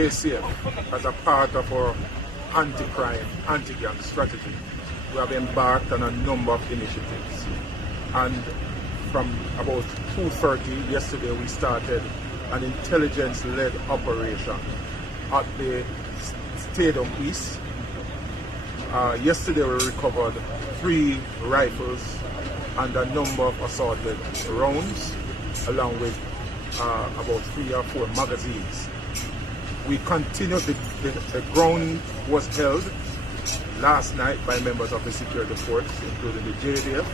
JCF, as a part of our anti-crime, anti-gang strategy, we have embarked on a number of initiatives. And from about 2:30 yesterday, we started an intelligence-led operation at the Stadium East. Yesterday we recovered 3 rifles and a number of assorted rounds, along with about 3 or 4 magazines. We continued, the ground was held last night by members of the security force, including the JDF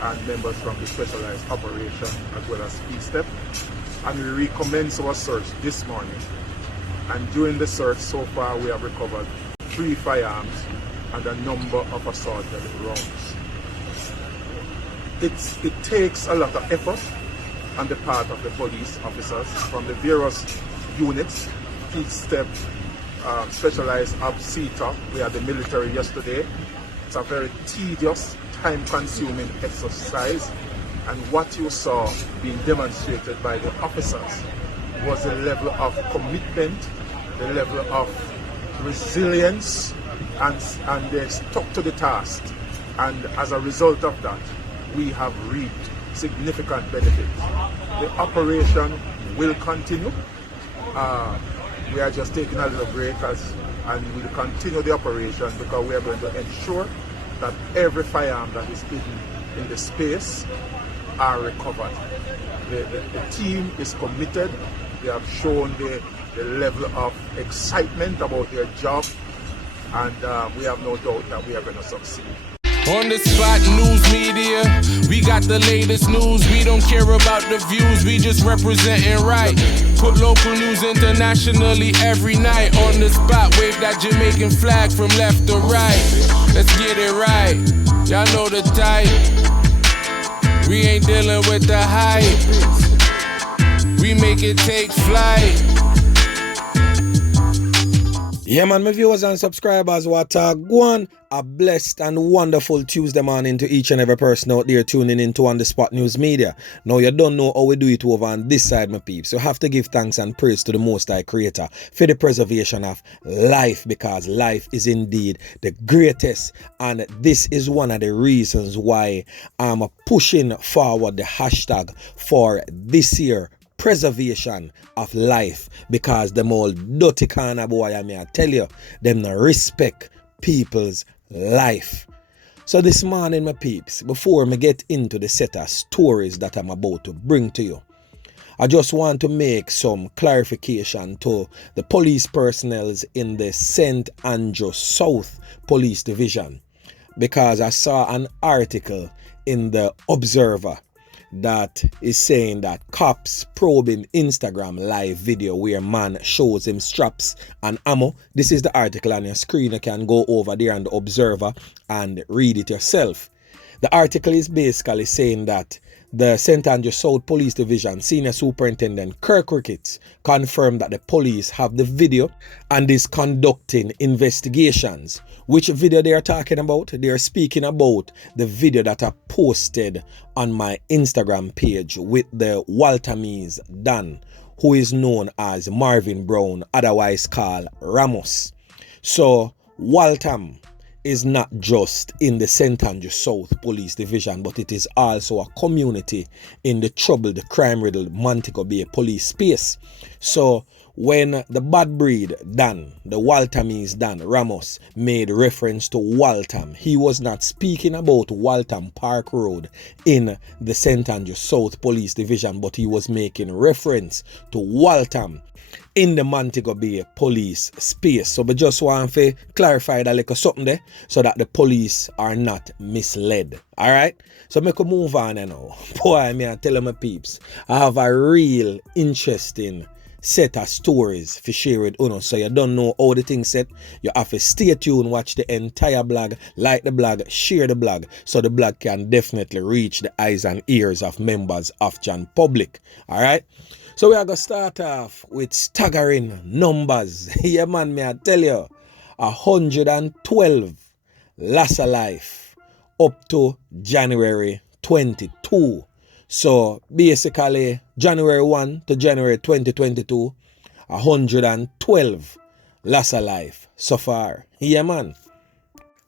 and members from the specialized operation, as well as Staps. And we recommence our search this morning. And during the search so far, we have recovered 3 firearms and a number of assorted rounds. It takes a lot of effort on the part of the police officers from the various units, Staps, specialized ops CETA. We had the military yesterday. It's a very tedious, time-consuming exercise, and what you saw being demonstrated by the officers was the level of commitment, the level of resilience, and they stuck to the task. And as a result of that, we have reaped significant benefits. The operation will continue. We are just taking a little break and we'll continue the operation, because we are going to ensure that every firearm that is hidden in the space are recovered. The team is committed. They have shown the level of excitement about their job, and we have no doubt that we are going to succeed. On the spot news media, we got the latest news. We don't care about the views, we just representing right. Put local news internationally every night. On the spot, wave that Jamaican flag from left to right. Let's get it right, y'all know the type. We ain't dealing with the hype, we make it take flight. Yeah, man, my viewers and subscribers, what a blessed and wonderful Tuesday morning to each and every person out there tuning into On The Spot News Media. Now, you don't know how we do it over on this side, my peeps. So you have to give thanks and praise to the Most High Creator for the preservation of life, because life is indeed the greatest. And this is one of the reasons why I'm pushing forward the hashtag for this year, preservation of life, because them all dirty kind of boy, I mean, I tell you, them no respect people's life. So this morning, my peeps, before I get into the set of stories that I'm about to bring to you, I just want to make some clarification to the police personnel in the St. Andrew South Police Division, because I saw an article in the Observer that is saying that cops probing Instagram live video where man shows him straps and ammo. This is the article on your screen. You can go over there on the Observer and read it yourself. The article is basically saying that the St. Andrew South Police Division Senior Superintendent Kirk Ricketts confirmed that the police have the video and is conducting investigations. Which video they are talking about? They are speaking about the video that I posted on my Instagram page with the Waltamese Dan, who is known as Marvin Brown, otherwise called Ramos. So Waltham is not just in the St. Andrew South Police Division, but it is also a community in the troubled, crime-riddled Montego Bay police space. So when the bad breed Dan, the Waltamese Dan Ramos, made reference to Waltham, he was not speaking about Waltham Park Road in the St. Andrew South Police Division, but he was making reference to Waltham in the Montego Bay police space. So we just want to clarify that little something there, so that the police are not misled. Alright? So make a move on now. Boy, I mean, I tell my peeps, I have a real interesting set of stories for share with you. So you don't know all the things set, you have to stay tuned, watch the entire blog, like the blog, share the blog, so the blog can definitely reach the eyes and ears of members of John Public. Alright? So we are going to start off with staggering numbers. Yeah, man, may I tell you, 112 loss of life up to January 22. So basically, January 1 to January 2022, 112 loss of life so far. Yeah, man.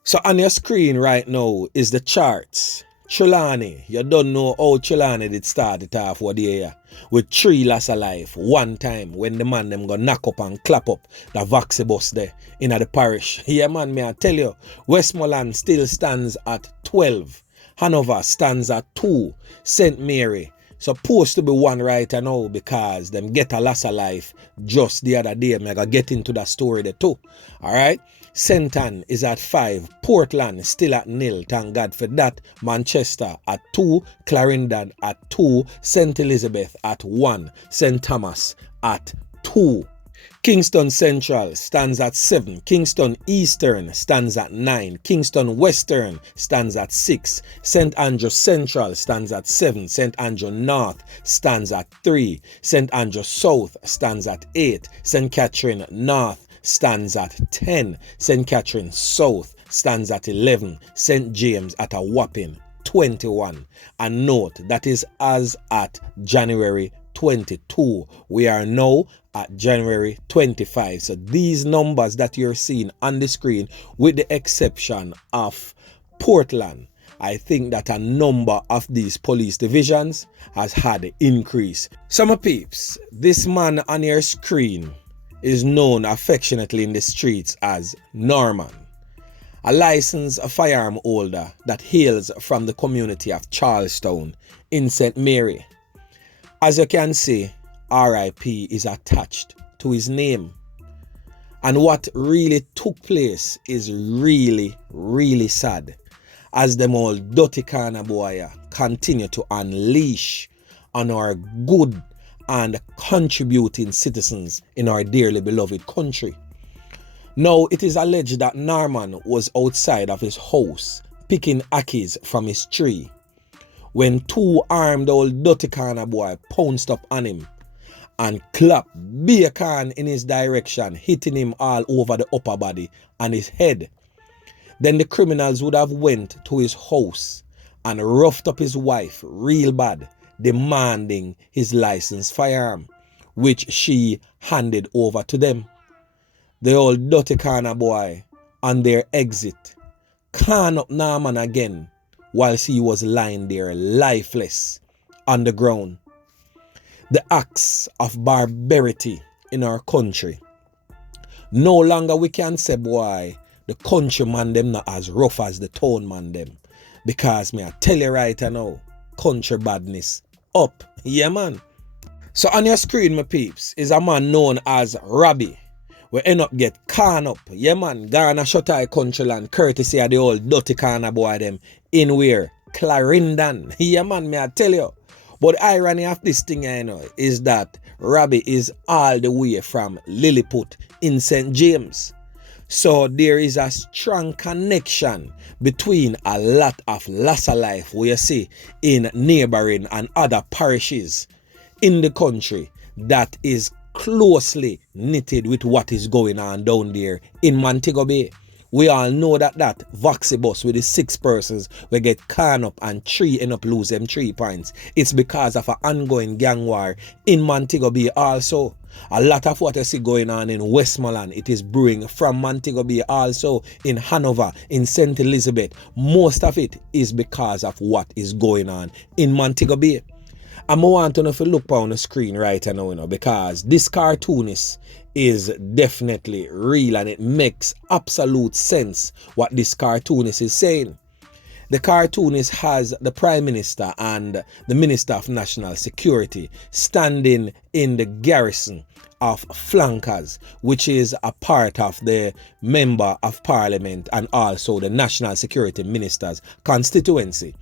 So on your screen right now is the charts. Trelawney, you don't know how Trelawney did start it off what day with 3 loss of life one time when the man them go knock up and clap up the vaccine bus there in the parish. Yeah, man, may I tell you, Westmoreland still stands at 12. Hanover stands at 2. St. Mary supposed to be 1 right now because them get a loss of life just the other day. I'm gonna get into that story there too. Alright. St. Ann is at 5. Portland still at 0. Thank God for that. Manchester at 2. Clarendon at 2. St. Elizabeth at 1. St. Thomas at 2. Kingston Central stands at 7. Kingston Eastern stands at 9. Kingston Western stands at 6. St. Andrew Central stands at 7. St. Andrew North stands at 3. St. Andrew South stands at 8. St. Catherine North stands at 10. St. Catherine South stands at 11. St. James at a whopping 21. And note, that is as at January 22. We are now at January 25. So these numbers that you're seeing on the screen, with the exception of Portland, I think that a number of these police divisions has had an increase. So my peeps, this man on your screen is known affectionately in the streets as Norman, a licensed firearm holder that hails from the community of Charlestown in St. Mary. As you can see, RIP is attached to his name. And what really took place is really, really sad, as them all dirty corner boy continue to unleash on our good and contributing citizens in our dearly beloved country. Now, it is alleged that Norman was outside of his house picking akis from his tree when 2 armed old dirty corner boy pounced up on him and clapped bacon in his direction, hitting him all over the upper body and his head. Then the criminals would have went to his house and roughed up his wife real bad, demanding his licensed firearm, which she handed over to them. The old dirty corner boy, on their exit, can up Norman again whilst he was lying there lifeless on the ground. The acts of barbarity in our country. No longer we can say, boy, the countryman them not as rough as the town man them. Because me I tell you right now, country badness up. Yeah, man. So on your screen, my peeps, is a man known as Robbie. We end up get can up. Yeah, man. Ghana shut eye countryland, courtesy of the old dirty corner boy them in where? Clarendon. Yeah, man, me I tell you. But the irony of this thing, you know, is that Robbie is all the way from Lilliput in St. James. So there is a strong connection between a lot of loss of life we see in neighboring and other parishes in the country that is closely knitted with what is going on down there in Montego Bay. We all know that Vaxi bus with the 6 persons will get can up and 3 end up lose them 3 points. It's because of an ongoing gang war in Montego Bay also. A lot of what I see going on in Westmoreland, it is brewing from Montego Bay also, in Hanover, in St. Elizabeth. Most of it is because of what is going on in Montego Bay. And I want to know if you look on the screen right now, you know, because this cartoonist is definitely real and it makes absolute sense what this cartoonist is saying. The cartoonist has the Prime Minister and the Minister of National Security standing in the garrison of Flankers, which is a part of the Member of Parliament and also the National Security Minister's constituency.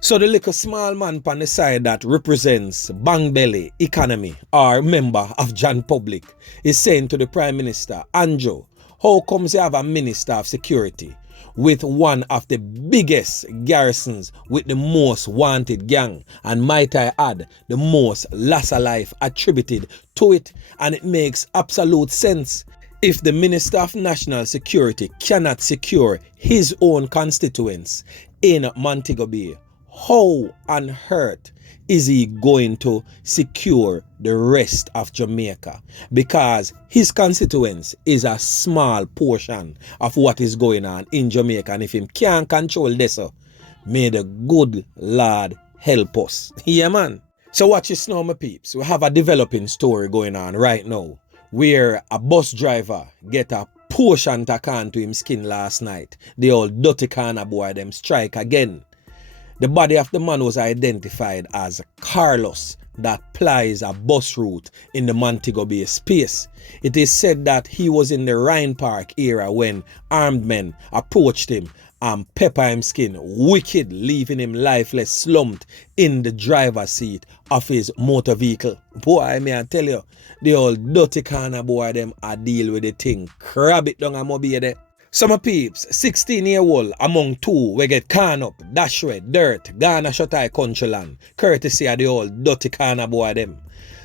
So the little small man on the side that represents Bang Belly Economy or member of John Public is saying to the Prime Minister, Andrew, how comes you have a Minister of Security with one of the biggest garrisons with the most wanted gang, and might I add, the most loss of life attributed to it? And it makes absolute sense. If the Minister of National Security cannot secure his own constituents in Montego Bay, how on earth is he going to secure the rest of Jamaica? Because his constituents is a small portion of what is going on in Jamaica. And if he can't control this, may the good Lord help us. Yeah, man. So watch this now, my peeps. We have a developing story going on right now, where a bus driver get a portion taken to him skin last night. The old dirty corner boy them strike again. The body of the man was identified as Carlos that plies a bus route in the Montego Bay space. It is said that he was in the Rhine Park area when armed men approached him and pepper him skin wicked, leaving him lifeless, slumped in the driver's seat of his motor vehicle. Boy, may I tell you, the old dirty corner boy them a deal with the thing. Crab it down a mobile there. Some peeps, 16-year-old among two we get can up, dash red, dirt, Ghana Shotai country land, courtesy of the old dirty corner boy them.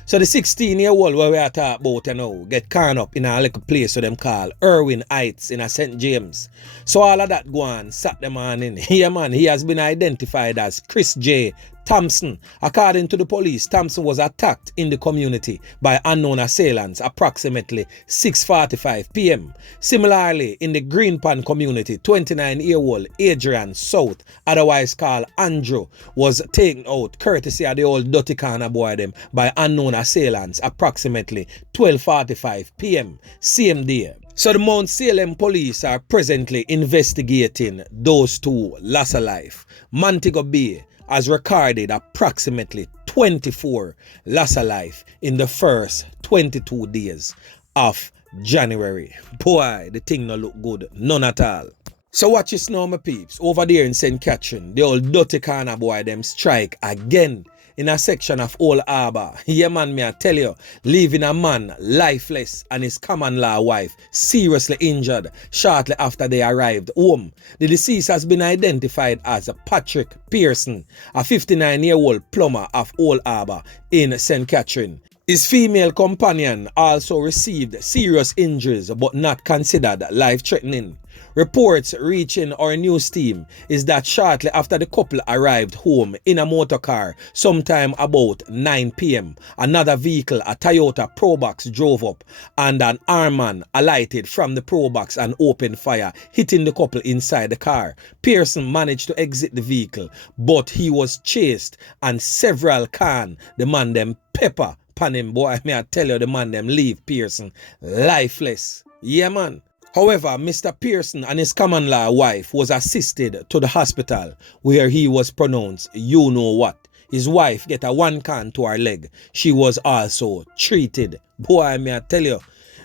So the 16-year-old where we are talking about now get can up in a little place so them call Irwin Heights in a St. James. So all of that go on, sat them on in. Yeah man, he has been identified as Chris J. Thompson. According to the police, Thompson was attacked in the community by unknown assailants approximately 6:45 p.m. Similarly, in the Greenpan community, 29-year-old Adrian South, otherwise called Andrew, was taken out courtesy of the old dirty corner boy them by unknown assailants approximately 12:45 p.m. same day. So the Mount Salem police are presently investigating those two loss of life. Montego Bay has recorded approximately 24 loss of life in the first 22 days of January. Boy, the thing no look good, none at all. So watch this now, my peeps. Over there in St. Catherine, the old dirty corner boy them strike again in a section of Old Harbour. Yeah man, me I tell you, leaving a man lifeless and his common law wife seriously injured shortly after they arrived home. The deceased has been identified as Patrick Pearson, a 59-year-old plumber of Old Harbour in St. Catherine. His female companion also received serious injuries but not considered life-threatening. Reports reaching our news team is that shortly after the couple arrived home in a motor car sometime about 9 p.m, another vehicle, a Toyota Probox, drove up and an armed man alighted from the Probox and opened fire, hitting the couple inside the car. Pearson managed to exit the vehicle, but he was chased and several can the man them pepper pan him. Boy, may I tell you, the man them leave Pearson lifeless. Yeah man. However, Mr. Pearson and his common law wife was assisted to the hospital where he was pronounced you know what. His wife get a one can to her leg. She was also treated. Boy, may I tell you,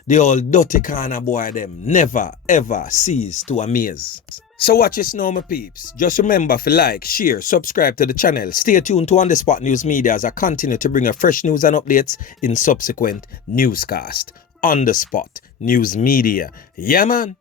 the old dirty corner boy them never ever cease to amaze. So watch this now, my peeps. Just remember to like, share, subscribe to the channel. Stay tuned to On The Spot News Media as I continue to bring you fresh news and updates in subsequent newscast. On The Spot News Media. Yeah man.